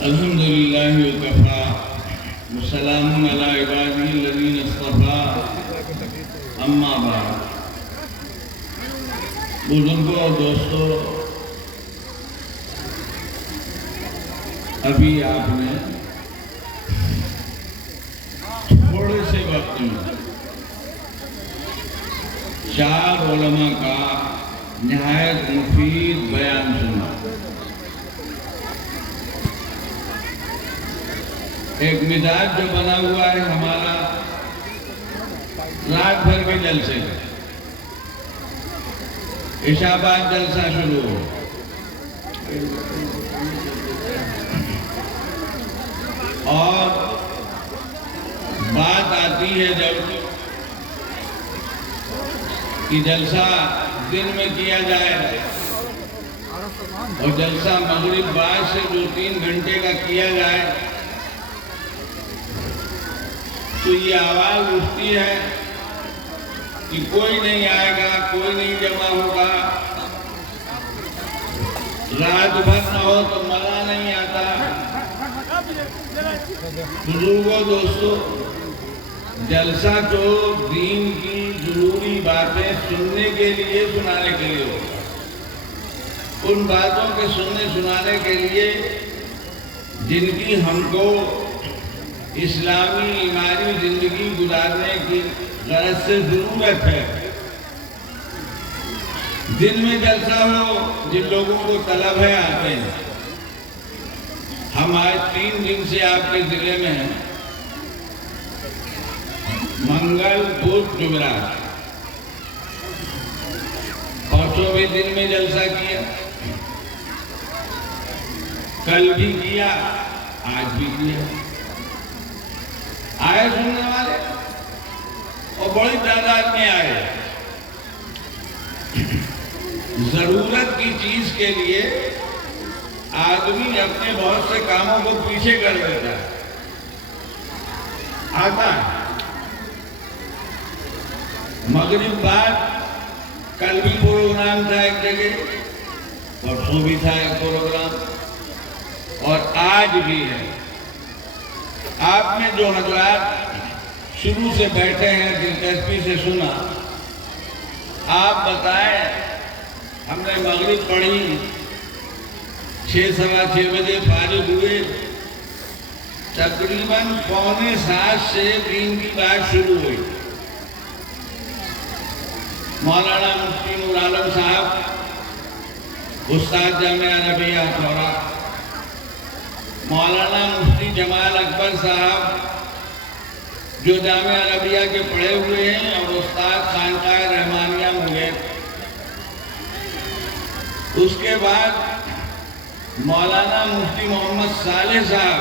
الحمدللہ وکفا وسلام علی عبادہ الذین اصطفی اما بعد۔ بزرگوں اور دوستو، ابھی آپ نے تھوڑے سے وقت میں 4 علماء کا نہایت مفید بیان سنا۔ ایک مزاج جو بنا ہوا ہے ہمارا رات بھر کے جلسے، عشاء بعد جلسہ شروع ہو، اور بات آتی ہے جب کہ جلسہ دن میں کیا جائے اور جلسہ مغرب بعد سے 2-3 گھنٹے کا کیا جائے، تو یہ آواز اٹھتی ہے کہ کوئی نہیں آئے گا، کوئی نہیں جمع ہوگا، رات بھر نہ ہو تو مزہ نہیں آتا۔ بزرگوں دوستو، جلسہ تو دین کی ضروری باتیں سننے کے لیے، سنانے کے لیے ہو، ان باتوں کے سننے سنانے کے لیے جن کی ہم کو اسلامی ایمانی زندگی گزارنے کی غرض سے ضرورت ہے۔ دن میں جلسہ ہو، جن لوگوں کو طلب ہے آتے ہیں۔ ہم آج 3 دن سے آپ کے ضلع میں ہیں، منگل، بدھ، جمعرات، پرسوں بھی دن میں جلسہ کیا، کل بھی کیا، آج بھی کیا۔ آئے سننے والے اور بڑی تعداد میں آئے۔ ضرورت کی چیز کے لیے آدمی اپنے بہت سے کاموں کو پیچھے کر دیتا ہے، آتا ہے۔ مغرب بعد کل بھی پروگرام تھا ایک جگہ، پرسوں بھی تھا ایک پروگرام، اور آج بھی ہے۔ آپ نے جو حضرات شروع سے بیٹھے ہیں، دلچسپی سے سنا، آپ بتائیں، ہم نے مغرب پڑھی، 6:15 بجے فارغ ہوئے، تقریباً 6:45 سے دین کی بات شروع ہوئی۔ مولانا مفتی نور عالم صاحب، استاد جامعہ عربیہ ہتھورا، مولانا مفتی جمال اکبر صاحب جو جامعہ عربیہ کے پڑھے ہوئے ہیں، اور استاد خانقاہ رحمانیہ منگیر۔ اس کے بعد مولانا مفتی محمد صالح صاحب،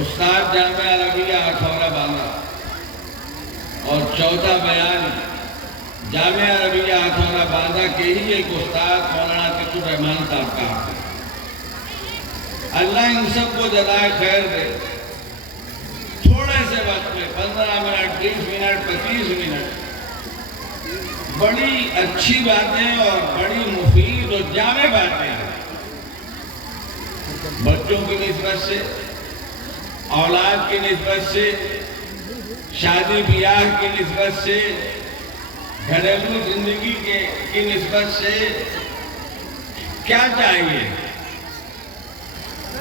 استاد جامعہ عربیہ ہتھورا باندھا، اور چوتھا بیان جامعہ عربیہ ہتھورا باندھا کے ہی ایک استاد مولانا تقی الرحمان صاحب کا۔ اللہ ان سب کو جزائے خیر دے۔ تھوڑے سے وقت میں 15 منٹ، 20 منٹ، 25 منٹ، بڑی اچھی باتیں اور بڑی مفید اور جامع باتیں ہیں۔ بچوں کی نسبت سے، اولاد کی نسبت سے، شادی بیاہ کی نسبت سے، گھریلو زندگی کی نسبت سے کیا چاہیے؟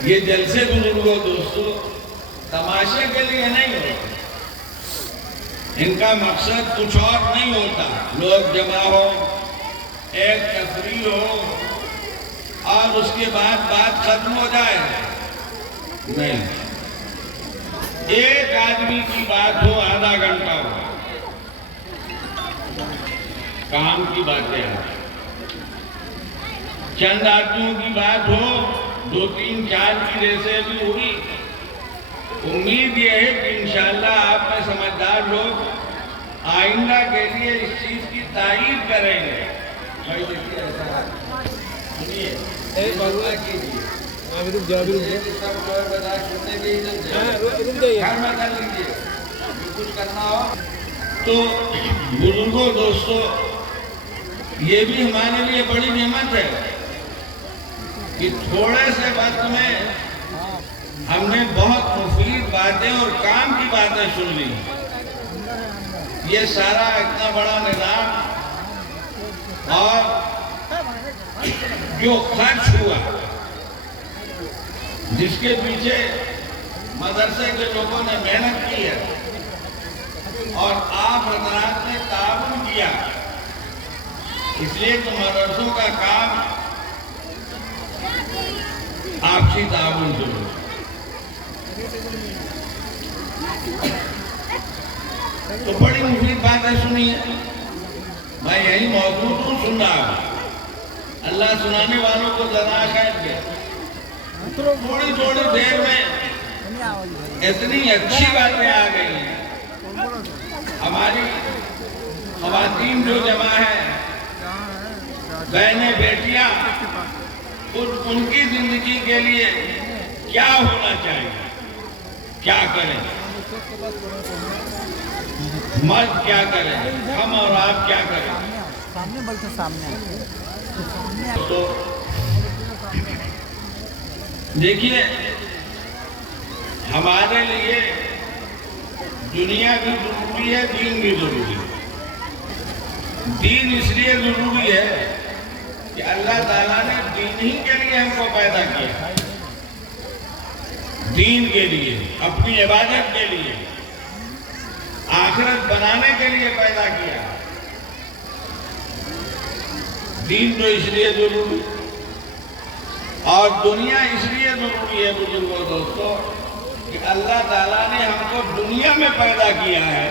یہ جلسے بزرگوں دوستو تماشے کے لیے نہیں ہوتے، ان کا مقصد کچھ اور نہیں ہوتا۔ لوگ جمع ہو، ایک تفریح ہو، اور اس کے بعد بات ختم ہو جائے، نہیں۔ ایک آدمی کی بات ہو، آدھا گھنٹہ ہو، کام کی باتیں ہیں۔ چند آدمیوں کی بات ہو، 2-3 4 کی جیسے بھی ہوئی، امید یہ ہے کہ انشاءاللہ آپ میں سمجھدار لوگ آئندہ کے لیے اس چیز کی تائید کریں گے۔ بھائی دیکھیے ایسا سنیے، کچھ کرنا ہو تو بزرگوں دوستو، یہ بھی ہمارے لیے بڑی نعمت ہے کہ تھوڑے سے وقت میں ہم نے بہت مفید باتیں اور کام کی باتیں سن لی. یہ سارا اتنا بڑا نظام اور جو خرچ ہوا، جس کے پیچھے مدرسے کے لوگوں نے محنت کی ہے اور آپ حضرات نے تعاون کیا، اس لیے کہ مدرسوں کا کام آپسی تعاون ضرور. تو بڑی مفید باتیں سنی ہے. میں یہی موجود ہوں، سن رہا ہوں. اللہ سنانے والوں کو ذرا خیر دے. تھوڑی تھوڑی دیر میں اتنی اچھی باتیں آ گئی ہیں. ہماری خواتین جو جمع ہیں، بہنیں بیٹیاں، ان کی زندگی کے لیے کیا ہونا چاہیے، کیا کریں، مرد کیا کریں، ہم اور آپ کیا کریں. تو دیکھیے، ہمارے لیے دنیا بھی ضروری ہے، دین بھی ضروری ہے. دین اس لیے ضروری ہے کہ اللہ تعالیٰ نے دین ہی کے لیے ہم کو پیدا کیا. دین کے لیے، اپنی عبادت کے لیے، آخرت بنانے کے لیے پیدا کیا. دین تو اس لیے ضروری اور دنیا اس لیے ضروری ہے بزرگوں دوستوں کہ اللہ تعالیٰ نے ہم کو دنیا میں پیدا کیا ہے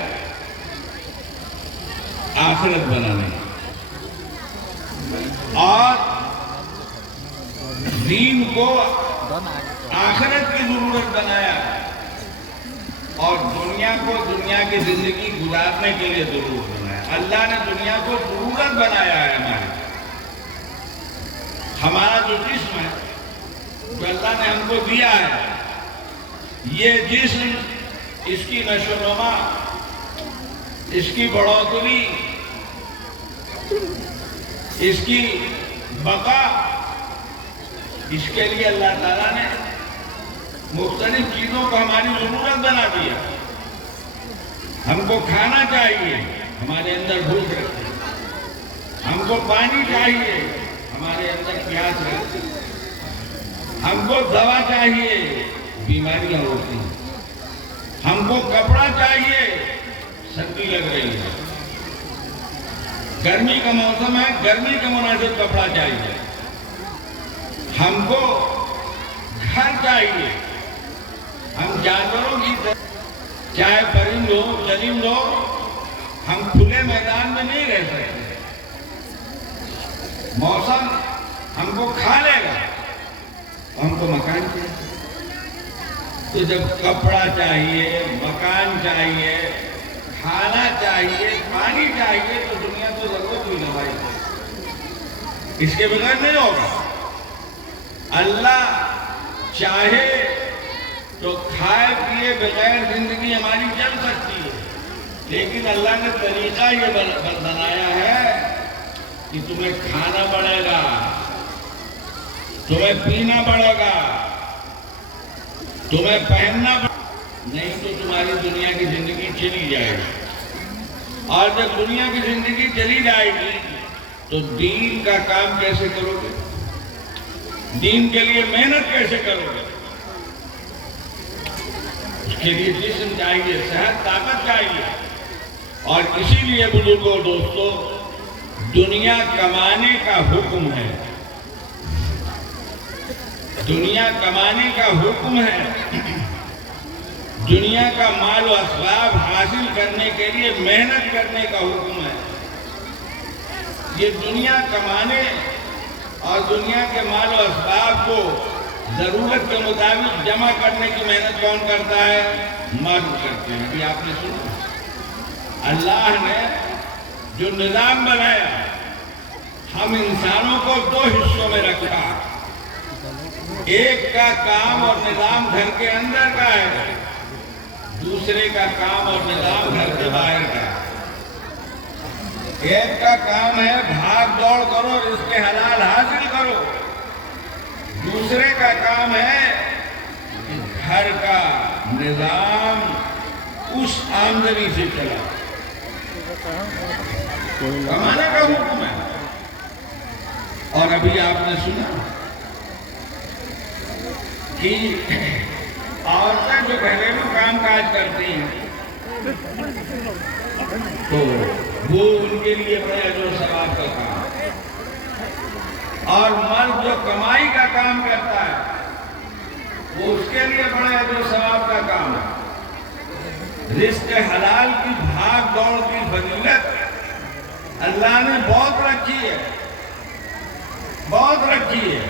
آخرت بنانے، اور دین کو آخرت کی ضرورت بنایا اور دنیا کو دنیا کی زندگی گزارنے کے لیے ضرورت بنایا. اللہ نے دنیا کو ضرورت بنایا ہے. ہمارا جو جسم ہے، جو اللہ نے ہم کو دیا ہے، یہ جسم، اس کی نشو و نما، اس کی بڑھوتری، اس کی بقا، اس کے لیے اللہ تعالیٰ نے مختلف چیزوں کو ہماری ضرورت بنا دیا. ہم کو کھانا چاہیے، ہمارے اندر بھوک رہتی ہے. ہم کو پانی چاہیے، ہمارے اندر پیاس رہتی ہے. ہم کو دوا چاہیے، بیماریاں ہوتی ہیں. ہم کو کپڑا چاہیے، سردی لگ رہی ہے. گرمی کا موسم ہے، گرمی کے مناسب کپڑا چاہیے. ہم کو گھر چاہیے. ہم جانوروں کی چاہے پرند ہو، چرند ہو، ہم کھلے میدان میں نہیں رہ سکتے. موسم ہم کو کھا لے گا، ہم کو مکان چاہیے. تو جب کپڑا چاہیے، مکان چاہیے، کھانا چاہیے، پانی چاہیے، تو دنیا کو ضرورت ہوئی نہ بھائی. اس کے بغیر نہیں ہوگا. اللہ چاہے تو کھائے پیے بغیر زندگی ہماری چل سکتی ہے، لیکن اللہ نے طریقہ یہ بنایا ہے کہ تمہیں کھانا پڑے گا، تمہیں پینا پڑے گا، تمہیں پہننا پڑے گا، نہیں تو تمہاری دنیا کی زندگی چلی جائے گی. اور جب دنیا کی زندگی چلی جائے گی تو دین کا کام کیسے کرو گے؟ دین کے لیے محنت کیسے کرو گے؟ اس کے لیے جسم چاہیے، صحت، طاقت چاہیے. اور اسی لیے بزرگوں دوستوں، دنیا کمانے کا حکم ہے. دنیا کمانے کا حکم ہے. دنیا کا مال و اسباب حاصل کرنے کے لیے محنت کرنے کا حکم ہے. یہ دنیا کمانے اور دنیا کے مال و اسباب کو ضرورت کے مطابق جمع کرنے کی محنت کون کرتا ہے؟ مرد کرتے ہیں. ابھی آپ نے سنا، اللہ نے جو نظام بنایا، ہم انسانوں کو دو حصوں میں رکھا. ایک کا کام اور نظام گھر کے اندر کا ہے، دوسرے کا کام اور نظام گھر کے باہر کا ہے. ایک کا کام ہے بھاگ دوڑ کرو، رزق حلال حاصل کرو. نظام اس آمدنی سے چلا، کمانے کا حکم ہے۔ اور ابھی آپ نے سنا کہ عورتیں جو گھریلو کام کاج کرتی ہیں تو وہ ان کے لیے بڑے اجر و ثواب کا کام ہے، اور مرد جو کمائی کا کام کرتا ہے وہ اس کے لیے بڑے اجر و ثواب کا کام ہے۔ رزق حلال کی بھاگ دوڑ کی فضیلت اللہ نے بہت رکھی ہے، بہت رکھی ہے۔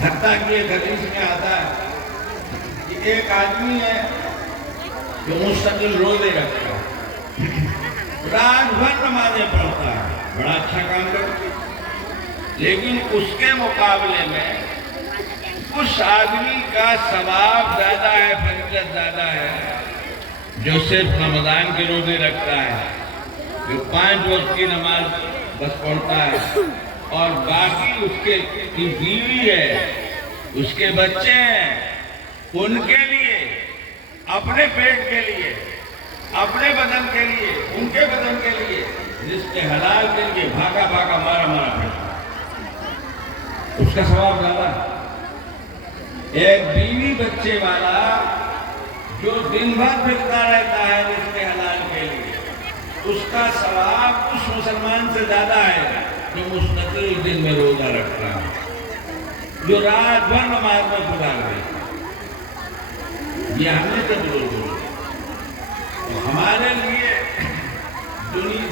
حتیٰ کہ ایک حدیث میں آتا ہے کہ ایک آدمی ہے جو مستقل روزے رکھتا ہے، رات بھر نمازیں پڑھتا ہے، بڑا اچھا کام کرتا ہے، لیکن اس کے مقابلے میں اس آدمی کا ثواب زیادہ ہے، فضیلت زیادہ ہے، جو صرف رمضان کے روزے رکھتا ہے، جو 5 وقت کی نماز بس پڑھتا ہے، اور باقی اس کے بیوی ہے، اس کے بچے ہیں، ان کے لیے، اپنے پیٹ کے لیے، اپنے بدن کے لیے، ان کے بدن کے لیے، رزق حلال کے لیے بھاگا بھاگا مارا مارا پھرتا ہے، اس کا ثواب زیادہ ہے۔ ایک بیوی بچے والا جو دن بھر پھرتا رہتا ہے رزق حلال کے لیے، اس کا ثواب اس مسلمان سے زیادہ ہے جو مستقل دن میں روزہ رکھتا ہے، جو رات بھر نماز میں گزار دیتا ہے۔ یہ ہمیں تو ضرور ہمارے لیے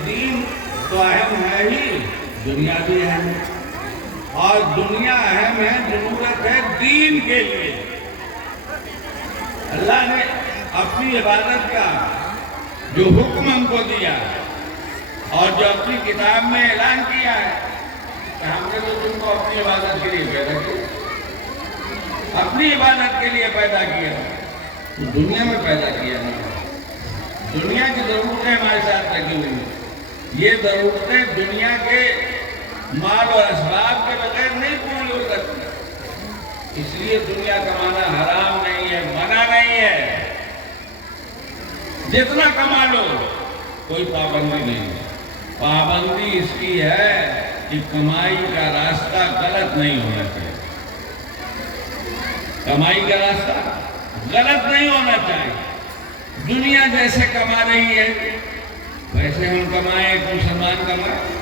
دین تو اہم ہے ہی، دنیا بھی اہم ہے، اور دنیا اہم ہے، ضرورت ہے دین کے لیے۔ اللہ نے اپنی عبادت کا جو حکم ہم کو دیا اور جو اپنی کتاب میں اعلان کیا ہے کہ ہم نے تو تم کو اپنی عبادت کے لیے پیدا کیا، اپنی عبادت کے لیے پیدا کیا، تو دنیا میں پیدا کیا نہیں۔ دنیا کی ضرورتیں ہمارے ساتھ لگی ہوئی ہیں، یہ ضرورتیں دنیا کے مال اور اسباب کے بغیر نہیں پوری ہو سکتی، اس لیے دنیا کمانا حرام نہیں ہے، منع نہیں ہے، جتنا کما لو کوئی پابندی نہیں ہے۔ پابندی اس کی ہے کہ کمائی کا راستہ غلط نہیں ہونا چاہیے، کمائی کا راستہ غلط نہیں ہونا چاہیے۔ دنیا جیسے کما رہی ہے ویسے ہم کمائیں، ایک مسلمان کمائے،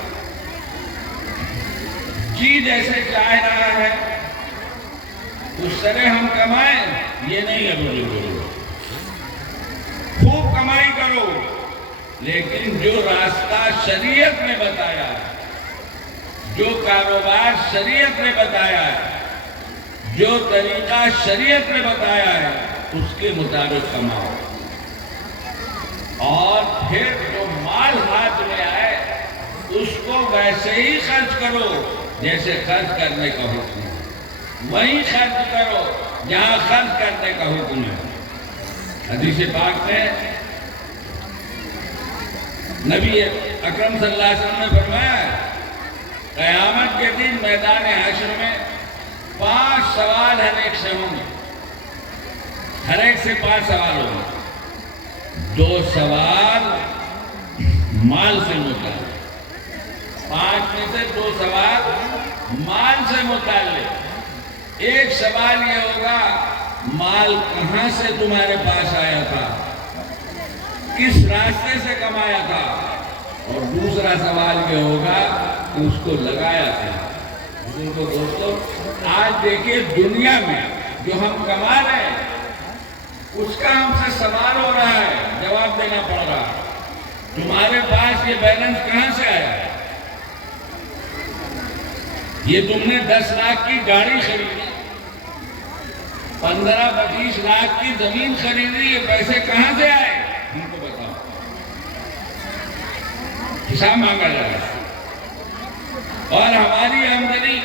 جی جیسے چاہ رہا ہے اس طرح ہم کمائیں، یہ نہیں ہے بزرگوں، خوب کمائی کرو، لیکن جو راستہ شریعت نے بتایا ہے، جو کاروبار شریعت نے بتایا ہے، جو طریقہ شریعت نے بتایا ہے اس کے مطابق کماؤ، اور پھر جو مال ہاتھ میں آئے اس کو ویسے ہی خرچ کرو جیسے خرچ کرنے کا حکم ہے، وہیں خرچ کرو جہاں خرچ کرنے کا حکم ہے۔ حدیث پاک میں نبی اکرم صلی اللہ علیہ وسلم نے فرمایا قیامت کے دن میدان حشر میں 5 سوال ہر ایک سے ہوں گے، ہر ایک سے 5 سوال ہوں گے۔ 2 سوال مال سے متعلق، 5 میں سے 2 سوال مال سے متعلق۔ ایک سوال یہ ہوگا مال کہاں سے تمہارے پاس آیا تھا، کس راستے سے کمایا تھا، اور دوسرا سوال یہ ہوگا کہ اس کو لگایا تھا۔ دوستو آج دیکھیے دنیا میں جو ہم کما رہے ہیں اس کا ہم سے سوال ہو رہا ہے، جواب دینا پڑ رہا ہے، تمہارے پاس یہ بیلنس کہاں سے آیا؟ یہ تم نے 10 لاکھ کی گاڑی خریدی، 15-25 لاکھ کی زمین خریدی، یہ پیسے کہاں سے آئے؟ ہم کو بتاؤ، حساب مانگا جائے۔ اور ہماری آمدنی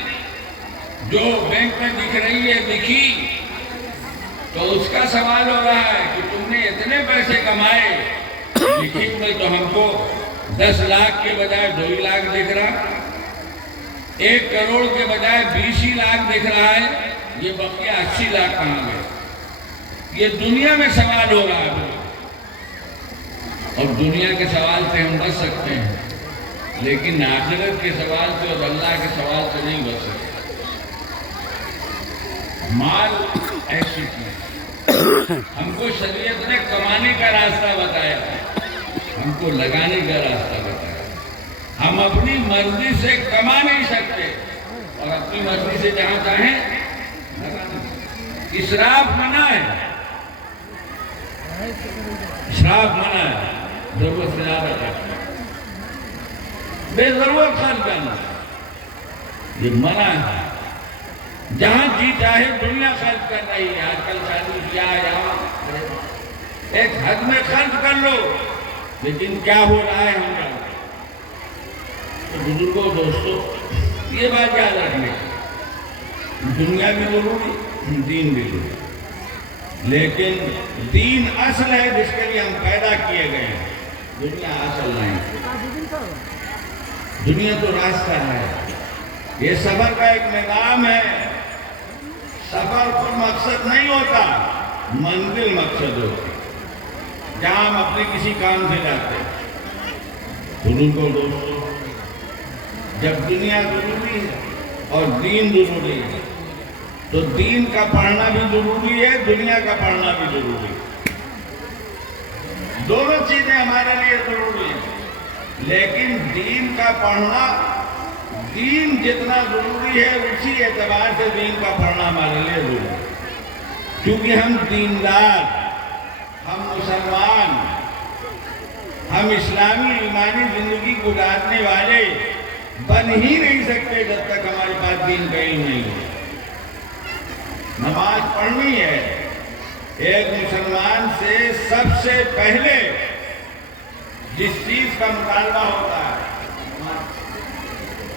جو بینک میں دکھ رہی ہے، دکھی تو اس کا سوال ہو رہا ہے کہ تم نے اتنے پیسے کمائے، لیکن میں تو ہم کو 10 لاکھ کے بجائے 2 لاکھ دکھ رہا، 1 کروڑ کے بجائے 20 لاکھ دکھ رہا ہے، یہ بقیہ 80 لاکھ کہاں گئے؟ یہ دنیا میں سوال ہو رہا ہے، اور دنیا کے سوال سے ہم بچ سکتے ہیں، لیکن آخرت کے سوال سے اور اللہ کے سوال سے نہیں بچ سکتے۔ مال ایسی چیز، ہم کو شریعت نے کمانے کا راستہ بتایا، ہم کو لگانے کا راستہ بتایا۔ ہم اپنی مرضی سے کما نہیں سکتے، اور اپنی مرضی سے جہاں چاہیں لگا نہیں سکتے۔ اسراف منع ہے، اسراف منع ہے، ضرورت سے زیادہ کرنا، بے ضرورت خرچ کرنا یہ منع ہے۔ جہاں جی چاہے دنیا خرچ کر رہی ہے، آج کل شادی کیا یہاں ایک حد میں خرچ کر لو، لیکن کیا ہو رہا ہے ہم جانتے ہیں۔ تو بزرگوں دوستو یہ بات یاد رکھنے، دنیا بھی ضروری، دین بھی ضروری، لیکن دین اصل ہے جس کے لیے ہم پیدا کیے گئے ہیں، دنیا اصل نہیں۔ دنیا تو راستہ ہے، یہ سفر کا ایک نظام ہے۔ سفر کوئی مقصد نہیں ہوتا، منزل مقصد ہوتی، جہاں ہم اپنے کسی کام سے جاتے ہیں۔ بزرگوں دوستو جب دنیا ضروری ہے اور دین ضروری ہے، تو دین کا پڑھنا بھی ضروری ہے، دنیا کا پڑھنا بھی ضروری ہے۔ دونوں چیزیں ہمارے لیے ضروری ہیں، لیکن دین کا پڑھنا، دین جتنا ضروری ہے اسی اعتبار سے دین کا پڑھنا ہمارے لیے ضروری ہے، کیونکہ ہم دیندار، ہم مسلمان، ہم اسلامی ایمانی زندگی گزارنے والے بن ہی نہیں سکتے جب تک ہمارے پاس دین کا علم نہیں ہو۔ نماز پڑھنی ہے، ایک مسلمان سے سب سے پہلے جس چیز کا مطالبہ ہوتا ہے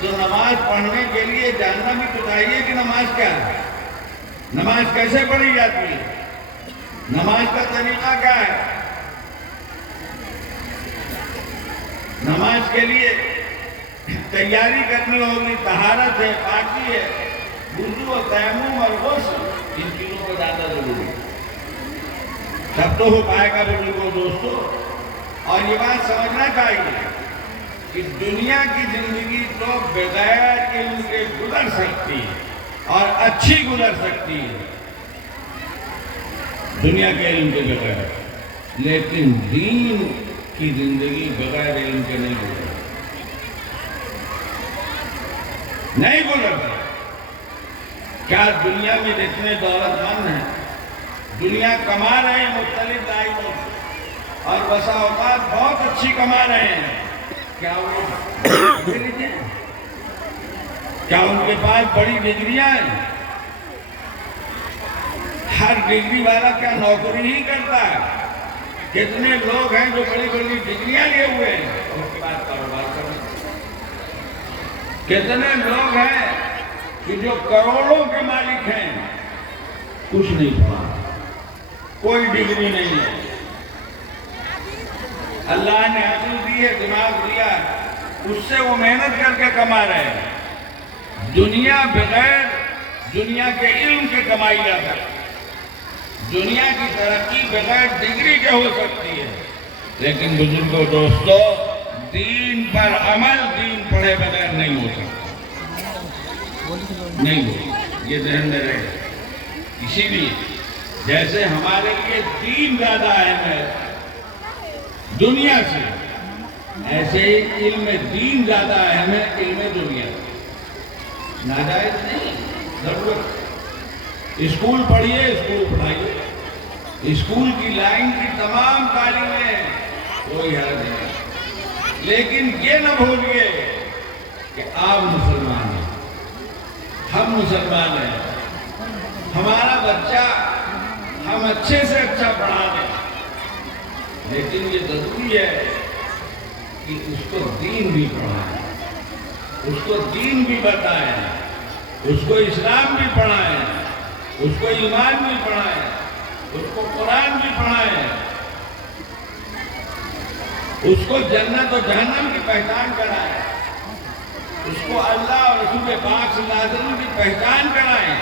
تو نماز پڑھنے کے لیے جاننا بھی تو چاہیے کہ نماز کیا ہے، نماز کیسے پڑھی جاتی ہے، نماز کا طریقہ کیا ہے۔ نماز کے لیے تیاری کرنی ہوگی، طہارت ہے، پاکی ہے، وضو و تیمم اور غسل، ان چیزوں کو زیادہ ضروری ہے۔ سب تو ہو پائے گا بزرگوں دوستو، اور یہ بات سمجھنا چاہیے کہ دنیا کی زندگی تو بغیر علم کے گزر سکتی ہے اور اچھی گزر سکتی ہے، دنیا کے علم کے بغیر، لیکن دین کی زندگی بغیر علم کے نہیں گزر سکتی۔ کیا دنیا میں جتنے دولت مند ہیں، دنیا کما رہے ہیں مختلف لائنوں سے، اور بسا اوقات بہت اچھی کما رہے ہیں، کیا وہ کیا ان کے پاس بڑی ڈگریاں ہیں؟ ہر ڈگری والا کیا نوکری ہی کرتا ہے؟ کتنے لوگ ہیں جو بڑی بڑی ڈگریاں لیے ہوئے ہیں اور اس کے بعد کاروبار کر رہے ہیں؟ کتنے لوگ ہیں کہ جو کروڑوں کے مالک ہیں، کچھ نہیں پڑھا، کوئی ڈگری نہیں ہے، اللہ نے عقل دی ہے، دماغ دیا ہے، اس سے وہ محنت کر کے کما رہے ہیں۔ دنیا بغیر دنیا کے علم کے کمائی جا سکتی، دنیا کی ترقی بغیر ڈگری کے ہو سکتی ہے، لیکن بزرگوں دوستو دین پر عمل دین پڑھے بغیر نہیں ہو سکتا، نہیں ہو، یہ ذہن میں رہے۔ اسی لیے جیسے ہمارے لیے دین زیادہ اہم ہے دنیا سے، ایسے ہی علم دین زیادہ اہم ہے علم دنیا سے۔ ناجائز نہیں، ضرورت، اسکول پڑھیے، اسکول پڑھائیے، اسکول کی لائن کی تمام تعلیمیں، کوئی حرج نہیں، لیکن یہ نہ بھولیے کہ آپ مسلمان ہیں، ہم مسلمان ہیں، ہمارا بچہ ہم اچھے سے اچھا پڑھا دیں، لیکن یہ ضروری ہے کہ اس کو دین بھی پڑھائیں، اس کو دین بھی بتائیں، اس کو اسلام بھی پڑھائیں، اس کو ایمان بھی پڑھائیں، اس کو قرآن بھی پڑھائیں، اس کو جنت و جہنم کی پہچان کرائیں، اس کو اللہ اور رسول پاک صلی اللہ علیہ وسلم کی پہچان کرائیں،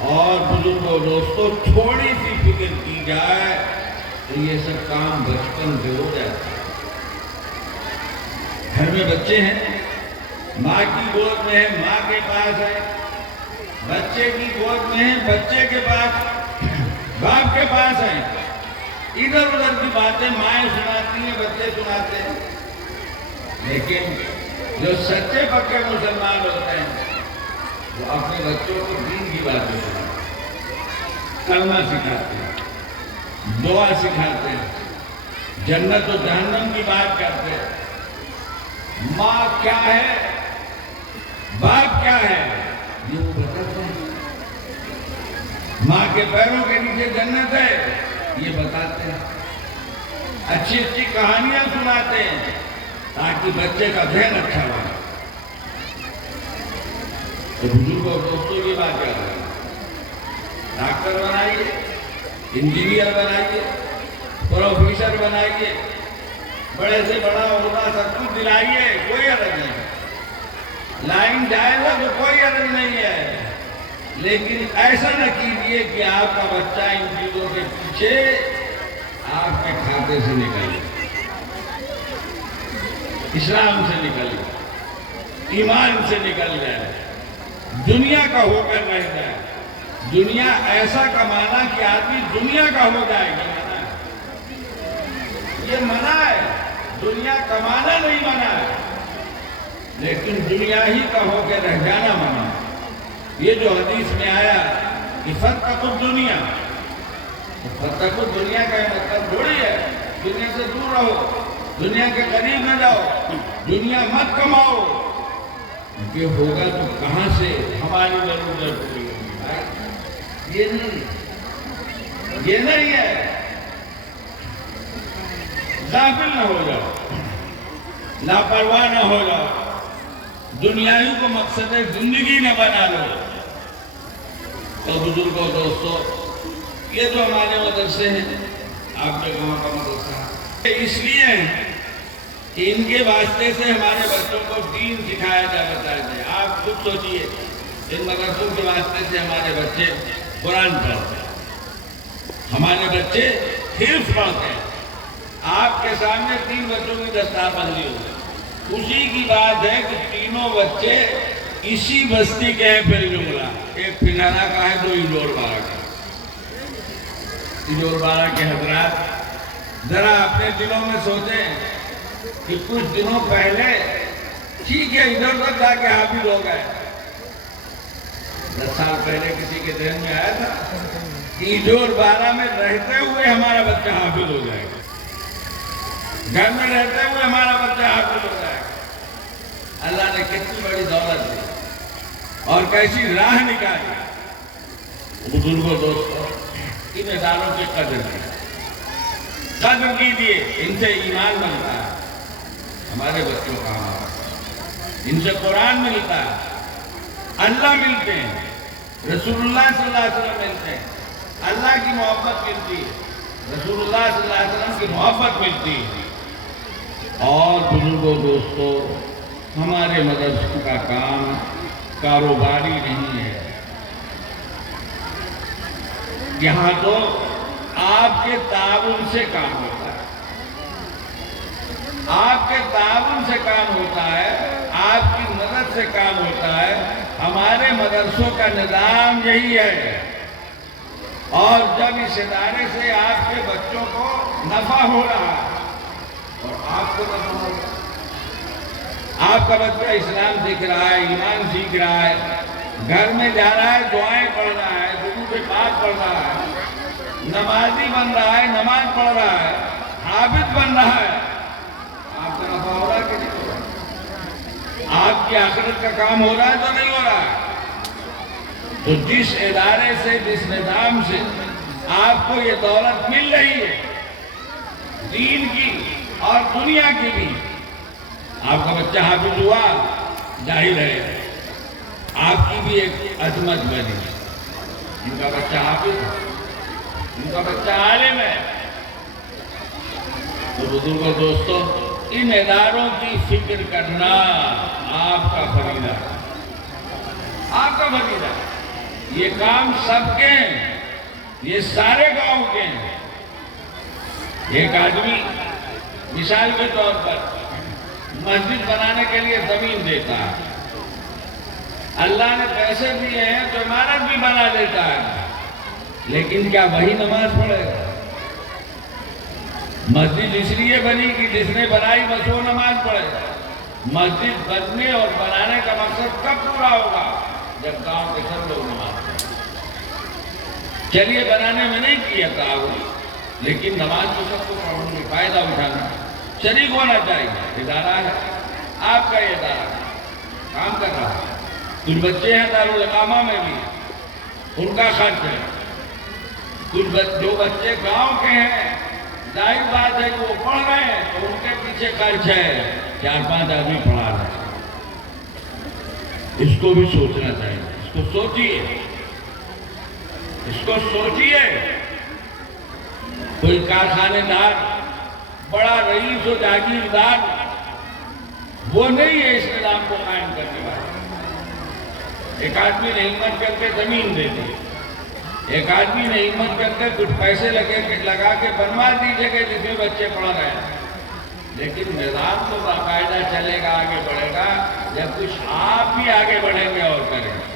اور بزرگوں دوستوں تھوڑی سی فکر کی جائے تو یہ سب کام بچپن سے ہو جاتا ہے۔ گھر میں بچے ہیں، ماں کی گود میں ہے، ماں کے پاس ہے، بچے کی گود میں ہے، بچے کے پاس، باپ کے پاس ہے، ادھر ادھر کی باتیں مائیں سناتی ہیں، بچے سناتے ہیں۔ لیکن جو سچے پکے مسلمان ہوتے ہیں وہ اپنے بچوں کو دین کی باتیں سناتے ہیں، کلمہ سکھاتے ہیں، دعا سکھاتے ہیں، جنت و جہنم کی بات کرتے ہیں۔ ماں کیا ہے، باپ کیا ہے، یہ وہ بتاتے ہیں۔ ماں کے پیروں کے نیچے جنت ہے، یہ بتاتے ہیں۔ اچھی اچھی کہانیاں سناتے ہیں تاکہ بچے کا ذہن اچھا بنے۔ تو بزرگوں اور دوستوں کی بات کر رہے ہیں، ڈاکٹر بنائیے، انجینئر بنائیے، پروفیسر بنائیے، بڑے سے بڑا عہدہ سب کچھ دلائیے، کوئی عرض نہیں، لائن جائے گا تو کوئی عرض نہیں ہے، لیکن ایسا نہ کیجیے کہ آپ کا بچہ ان چیزوں کے پیچھے آپ کے کھاتے سے نکل جائے، اسلام سے نکل جائے، ایمان سے نکل جائے، دنیا کا ہو کر رہ جائے۔ دنیا ایسا کمانا کہ آدمی دنیا کا ہو جائے گا، منع ہے، یہ منع ہے، دنیا کمانا نہیں منع ہے، لیکن دنیا ہی کا ہو کے رہ جانا منع ہے۔ یہ جو حدیث میں آیا کہ فاتقوا الدنیا، فاتقوا الدنیا کا مطلب تھوڑی ہے دنیا سے دور رہو، دنیا کے قریب نہ جاؤ، دنیا مت کماؤ، یہ ہوگا تو کہاں سے ہماری ضرورت پوری ہوگی؟ یہ نہیں ہے، غافل نہ ہو جاؤ، لاپرواہ نہ ہو جاؤ، دنیا ہی کو مقصد زندگی نہ بنا لو۔ تو بزرگوں دوستوں، یہ جو ہمارے مدرسے ہیں، آپ کے گاؤں کا مدرسہ اس لیے ہیں کہ ان کے واسطے سے ہمارے بچوں کو دین سکھایا جائے، بتایا جائے۔ آپ خود سوچئے، ان مدرسوں کے واسطے سے ہمارے بچے قرآن پڑھتے ہیں، ہمارے بچے حفظ پڑھتے ہیں۔ آپ کے سامنے 3 بچوں کی دستار بندی ہو گئی، اسی کی بات ہے کہ تینوں بچے اسی بستی کے ہیں، پھر جملہ ایک پھنانا کا ہے، دو انجور بارہ کا۔ انجور بارہ کے حضرات ذرا اپنے دلوں میں سوچیں کہ کچھ دنوں پہلے ٹھیک ہے ادھر ادھر جا کے حافظ ہو گئے، 10 سال پہلے کسی کے ذہن میں آیا تھا کہ انجور بارہ میں رہتے ہوئے ہمارا بچہ حافظ ہو جائے گا، گھر میں رہتے ہوئے ہمارا بچہ حافظ ہو جائے گا؟ اللہ نے کتنی بڑی دولت دی اور کیسی راہ نکالی۔ بزرگوں دوستوں، ان اداروں کی قدر کیجیے، ان سے ایمان بنتا ہے، ہمارے بچوں کا ہمارا، ان سے قرآن ملتا ہے، اللہ ملتے ہیں، رسول اللہ صلی اللہ علیہ وسلم ملتے ہیں، اللہ کی محبت ملتی ہے، رسول اللہ صلی اللہ علیہ وسلم کی محبت ملتی ہے۔ اور بزرگوں دوستوں، ہمارے مدرسوں کا کام کاروباری نہیں ہے، یہاں تو آپ کے تعاون سے کام ہوتا ہے، آپ کے تعاون سے کام ہوتا ہے، آپ کی مدد سے کام ہوتا ہے۔ ہمارے مدرسوں کا نظام یہی ہے، اور جب اس ادارے سے آپ کے بچوں کو نفع ہو رہا ہے اور آپ کو نفع ہو رہا ہے، آپ کا بچہ اسلام سیکھ رہا ہے، ایمان سیکھ رہا ہے، گھر میں جا رہا ہے، دعائیں پڑھ رہا ہے، درود پاک پڑھ رہا ہے، نمازی بن رہا ہے، نماز پڑھ رہا ہے، حافظ بن رہا ہے، آپ کا نفع ہو رہا ہے کہ نہیں ہو رہا ہے؟ آپ کی آخرت کا کام ہو رہا ہے تو نہیں ہو رہا ہے؟ تو جس ادارے سے، جس نظام سے آپ کو یہ دولت مل رہی ہے، دین کی اور دنیا کی بھی، آپ کا بچہ حافظ ہوا، ظاہر ہے آپ کی بھی ایک عظمت بنی، ان کا بچہ حافظ ہے، ان کا بچہ عالم ہے۔ تو بزرگوں دوستوں، ان اداروں کی فکر کرنا آپ کا فریضہ ہے، آپ کا فریضہ ہے۔ یہ کام سب کے ہیں، یہ سارے گاؤں کے ہیں۔ ایک آدمی مثال کے طور پر مسجد بنانے کے لیے زمین دیتا ہے، اللہ نے پیسے دیے ہیں تو عمارت بھی بنا دیتا ہے، لیکن کیا وہی نماز پڑھے گا؟ مسجد اس لیے بنی کہ جس نے بنائی بس وہ نماز پڑھے گا۔ مسجد بننے اور بنانے کا مقصد کب پورا ہوگا؟ جب گاؤں کے سب لوگ نماز پڑھیں۔ چلیے بنانے میں نہیں کیا تعاون، لیکن نماز تو سب کو پڑھنے کا فائدہ اٹھانا، شریک ہونا چاہیے۔ ادارہ ہے آپ کا، یہ ادارہ کام کر رہا ہے، کچھ بچے ہیں دارالاقامہ میں بھی، ان کا خرچ ہے، کچھ جو بچے گاؤں کے ہیں ظاہر بات ہے کہ وہ پڑھ رہے ہیں تو ان کے پیچھے خرچ ہے، 4-5 آدمی پڑھا رہے ہیں۔ اس کو بھی سوچنا چاہیے، اس کو سوچیے، اس کو سوچیے۔ کوئی کارخانے دار، بڑا رئیس و جاگیردار وہ نہیں ہے اس نظام کو قائم کرنے والا۔ ایک آدمی نے ہمت کر کے زمین دے دی، ایک آدمی نے ہمت کر کے کچھ پیسے لگا کے بنوا دیجیے گا جس میں بچے پڑھ رہے ہیں، لیکن نظام تو باقاعدہ چلے گا، آگے بڑھے گا جب کچھ آپ بھی آگے بڑھیں گے اور کریں گے۔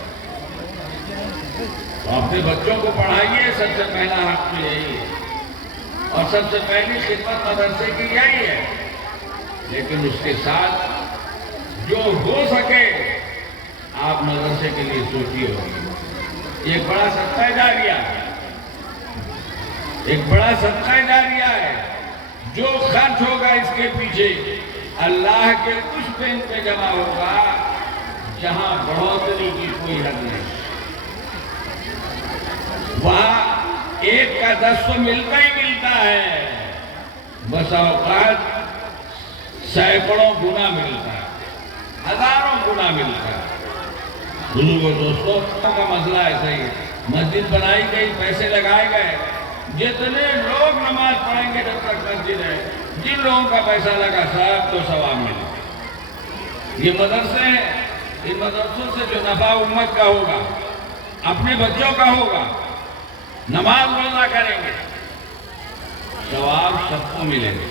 تو اپنے بچوں کو پڑھائیے، سب سے پہلا حق تو یہی ہے، اور سب سے پہلی خدمت مدرسے کی یہی ہے، لیکن اس کے ساتھ جو ہو سکے آپ مدرسے کے لیے سوچیے ہوگی۔ ایک بڑا صدقہ جاریہ ہے، ایک بڑا صدقہ جاریہ ہے، جو خرچ ہوگا اس کے پیچھے اللہ کے اس بینک پہ جمع ہوگا جہاں بڑھوتری کی کوئی حد نہیں، وہاں 1 کا 10 تو ملتا ہی ملتا ہے، بس اوقات سینکڑوں گنا ملتا ہے، ہزاروں گنا ملتا ہے۔ بزرگوں دوستوں کا مسئلہ ایسا ہی ہے، مسجد بنائی گئی، پیسے لگائے گئے، جتنے لوگ نماز پڑھیں گے جب تک مسجد ہے، جن لوگوں کا پیسہ لگا سب کو ثواب ملے۔ یہ مدرسے ہیں، ان مدرسوں سے جو نفع امت کا ہوگا، اپنے بچوں کا ہوگا، نماز روزہ کریں گے، ثواب سب کو ملے گا،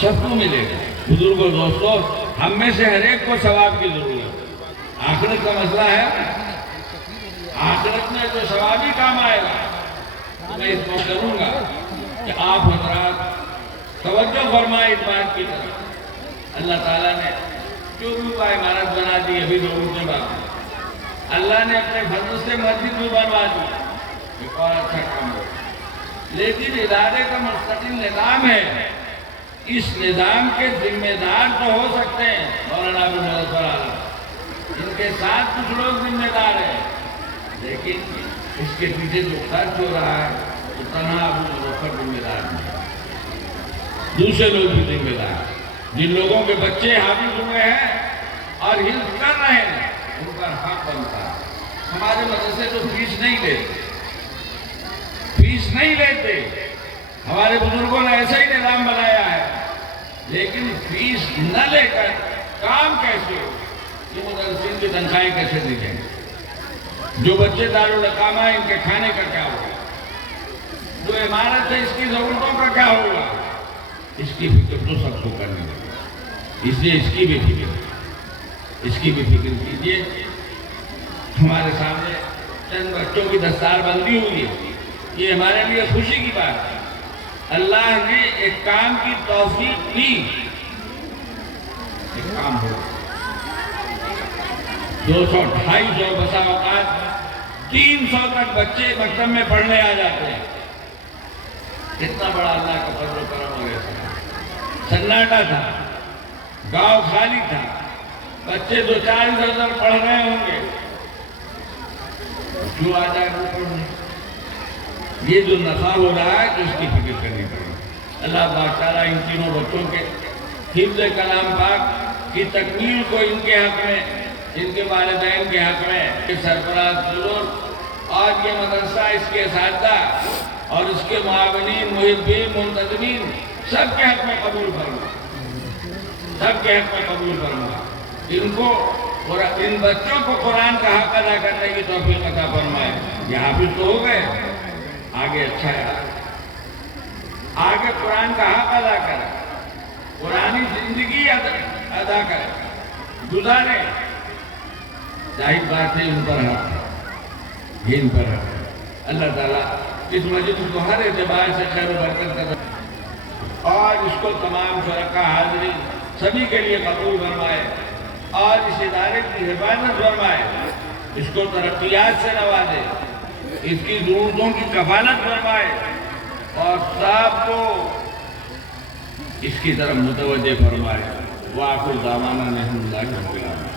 سب کو ملے گا۔ بزرگوں دوستوں، ہم میں سے ہر ایک کو ثواب کی ضرورت ہے۔ آخرت کا مسئلہ ہے، آخرت میں جو ثوابی کام آئے گا، میں اس کو کروں گا کہ آپ حضرات توجہ فرمائیں اس بات کی طرف۔ اللہ تعالیٰ نے جو بھی عمارت بنا دی، ابھی لوگوں کے بعد اللہ نے اپنے فضل سے مسجد بھی بنوا دی، ایک اور اچھا کام ہو، لیکن ادارے کا مستقل نظام ہے، اس نظام کے ذمہ دار تو ہو سکتے ہیں مولانا ابو مظفر عالم، ان کے ساتھ کچھ لوگ ذمہ دار ہیں، لیکن اس کے پیچھے جو خرچ ہو رہا ہے تو تنہا ابو مظفر ذمہ دار نہیں، دوسرے لوگ بھی ذمہ دار ہیں۔ جن لوگوں کے بچے حافظ ہوئے ہیں اور حفظ کر رہے ہیں ان پر حق بنتا ہے۔ ہمارے مدرسے تو فیس نہیں لیتے، فیس نہیں لیتے، ہمارے بزرگوں نے ایسا ہی نظام بنایا ہے، لیکن فیس نہ لے کر کام کیسے ہو؟ یہ مدرسین کی تنخواہیں کیسے دی جائیں؟ جو بچے دارالاقامہ ہیں ان کے کھانے کا کیا ہوگا؟ جو عمارت ہے اس کی ضرورتوں کا کیا ہوگا؟ اس کی فکر تو سب کو کرنی ہے، اس لیے اس کی بھی فکر کیجیے۔ ہمارے سامنے چند بچوں کی دستار بندی ہوئی ہے، یہ ہمارے لیے خوشی کی بات ہے۔ اللہ نے ایک کام کی توفیق دی، ایک کام ہو 200-250 بسا اوقات 300 تک بچے مکتب میں پڑھنے آ جاتے ہیں۔ اتنا بڑا اللہ کا فضل و کرم ہو گیا، سناٹا تھا، گاؤں خالی تھا، بچے 2-4 ادھر پڑھ رہے ہوں گے، جو آ جائے وہ پڑھنے۔ یہ جو نفع ہو رہا ہے تو اس کی فکر کرنی پڑے۔ اللہ پاک تعالیٰ ان تینوں بچوں کے حفظ کلام پاک کی تکمیل کو ان کے حق میں، ان کے والدین کے حق میں، سربراہ بزرگ اور یہ مدرسہ، اس کے اساتذہ اور اس کے معاونین، محبین، منتظمین سب کے حق میں قبول فرما، سب کے حق میں قبول فرما۔ ان کو اور ان بچوں کو قرآن کا حق ادا کرنے کی توفیق عطا فرمائے. یہ حافظ تو ہو گئے, آگے اچھا ہے, آگے قرآن کا حق ادا کرے, قرآنی زندگی ادا کرے, گزارے. ظاہر بات ہے ان پر حق ہے, ان پر حق ہے. اللہ تعالیٰ اس مجلس کو ہر اعتبار سے خیر و برکت کرے اور اس کو تمام شرکا حاضرین سبھی کے لیے قبول فرمائے اور اس ادارے کی حفاظت فرمائے, اس کو ترقیات سے نوازے, اس کی ضرورتوں کی کفالت فرمائے اور سب کو اس کی طرف متوجہ فرمائے. وآخر دعوانا الحمدللہ رب العالمین.